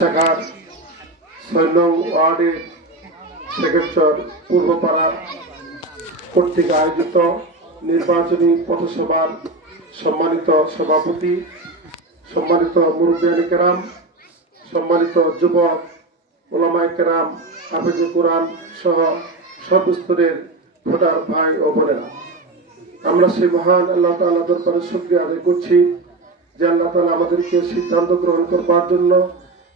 ঢাকার ৬ নং ওয়ার্ডের সেকেন্ডচর পূর্বপাড়া কর্তৃক আয়োজিত নির্বাচনী পথসভার সম্মানিত সভাপতি, সম্মানিত মুরব্বিয়ানে কেরাম, সম্মানিত যুবক ওলামায়ে কেরাম, হাফেজে কোরআন সহ সর্বস্তরের ভোটার ভাই ও বোনেরা, আমরা সেই মহান আল্লাহ তাআলা দরবারে শুকরিয়া আদায় করছি যে আল্লাহ তাআলা আমাদেরকে সিদ্ধান্ত গ্রহণ করবার জন্য,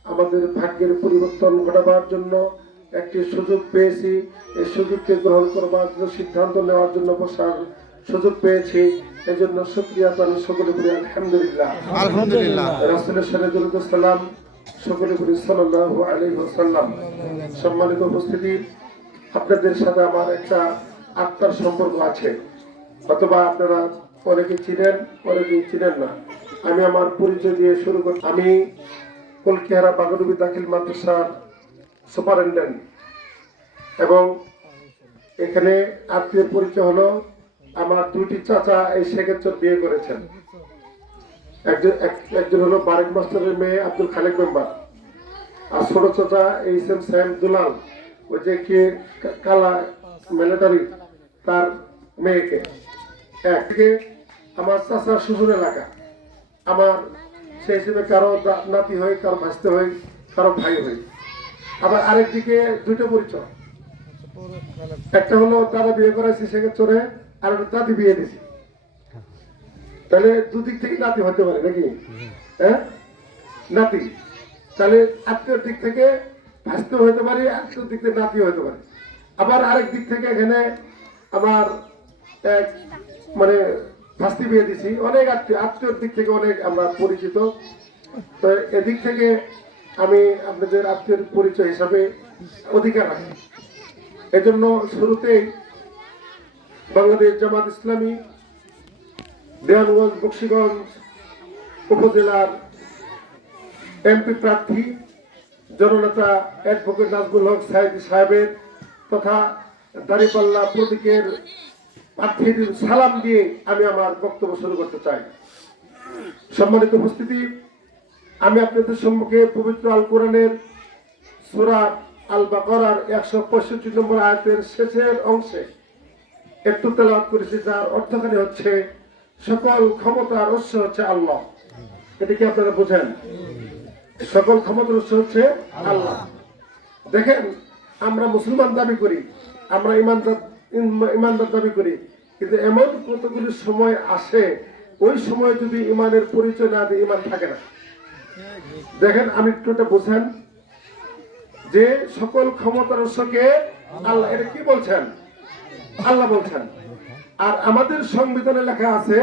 আমাদের ভাগ্যের পরিবর্তন ঘটাবার জন্য একটি সুযোগ পেয়েছি। এই সুযোগকে গ্রহণ করবার জন্য, সিদ্ধান্ত নেওয়ার জন্য বসার সুযোগ পেয়েছি। এই জন্য শুকরিয়া জানাই সকলে বলি আলহামদুলিল্লাহ। আলহামদুলিল্লাহ। রাসূলের সাথে দরুদ ও সালাম সকলে বলি সাল্লাল্লাহু আলাইহি ওয়াসাল্লাম। সম্মানিত উপস্থিতি, আপনাদের সাথে আমার একটা আত্মার সম্পর্ক আছে, অথবা আপনারা অনেকে চিনেন, অনেকে চিনেন না। আমি আমার পরিচয় দিয়ে শুরু করি। আমি কলকিহারা বাগডুবি দাখিল মাদ্রাসার সুপারিনটেন্ডেন্ট, এবং এখানে আত্মীয়ের পরিচয় হলো আমার দুটি চাচা এই সেকেন্ডচর বিয়ে করেছেন। একজন হলো বারেক মাস্টারের মেয়ে আব্দুল খালেক মেম্বার, আর ছোট চাচা এইচ এম সাহেব দুলাল, ওই যে কি কালা মিলিটারি, তার মেয়েকে। একদিকে আমার চাচার শ্বশুর এলাকা, আমার সেই হিসেবে কারো নাতি হয়, কারো ভাসতে হয়, কারো ভাই হয়। আবার আরেকদিকে দুটো পরিচয়, একটা হলো দাদা বিয়ে করাইছি সেক্ষেত্রে, আর একটা দাদি বিয়ে দিছি। তাহলে দুদিক থেকে নাতি হতে পারে নাকি? হ্যাঁ, নাতি। তাহলে আত্মীয় দিক থেকে ভাসতে হতে পারে, আত্মীয় দিক থেকে নাতি হতে পারে। আবার আরেক দিক থেকে এখানে আমার এক মানে ভাস্তি বিয়ে দিছি। অনেক আত্মীয়র দিক থেকে অনেক আমরা পরিচিত। তো এদিক থেকে আমি আপনাদের আত্মীয়ের পরিচয় হিসাবে অধিকার রাখি। এজন্য শুরুতেই বাংলাদেশ জামাত ইসলামী দেওয়ানগঞ্জ বকশীগঞ্জ উপজেলার এমপি প্রার্থী জননেতা অ্যাডভোকেট নাজমুল হক সাইদি সাহেবের তথা দাঁড়িপাল্লা প্রতীকের প্রার্থীর সালাম দিয়ে আমি আমার বক্তব্য শুরু করতে চাই। সম্মানিত উপস্থিতি, আমি আপনাদের সম্মুখে পবিত্র আল কোরআনের সূরা আল বাকারার 165 নম্বর আয়াতের শেষের অংশে একটু তেলাওয়াত করেছি, যার অর্থখানি হচ্ছে সকল ক্ষমতার উৎস হচ্ছে আল্লাহ। এটা কি আপনারা বোঝেন? সকল ক্ষমতার উৎস হচ্ছে আল্লাহ। দেখেন, আমরা মুসলমান দাবি করি, আমরা ইমানদার দাবি করি, কিন্তু এমন কতগুলি সময় আসে, ওই সময় যদি ইমানের পরিচয় না দিয়ে ইমান থাকে না। দেখেন, আমি একটু বোঝেন যে সকল ক্ষমতার উৎসকে আল্লাহ, এটা কি বলছেন? আল্লাহ বলছেন। আর আমাদের সংবিধানে লেখা আছে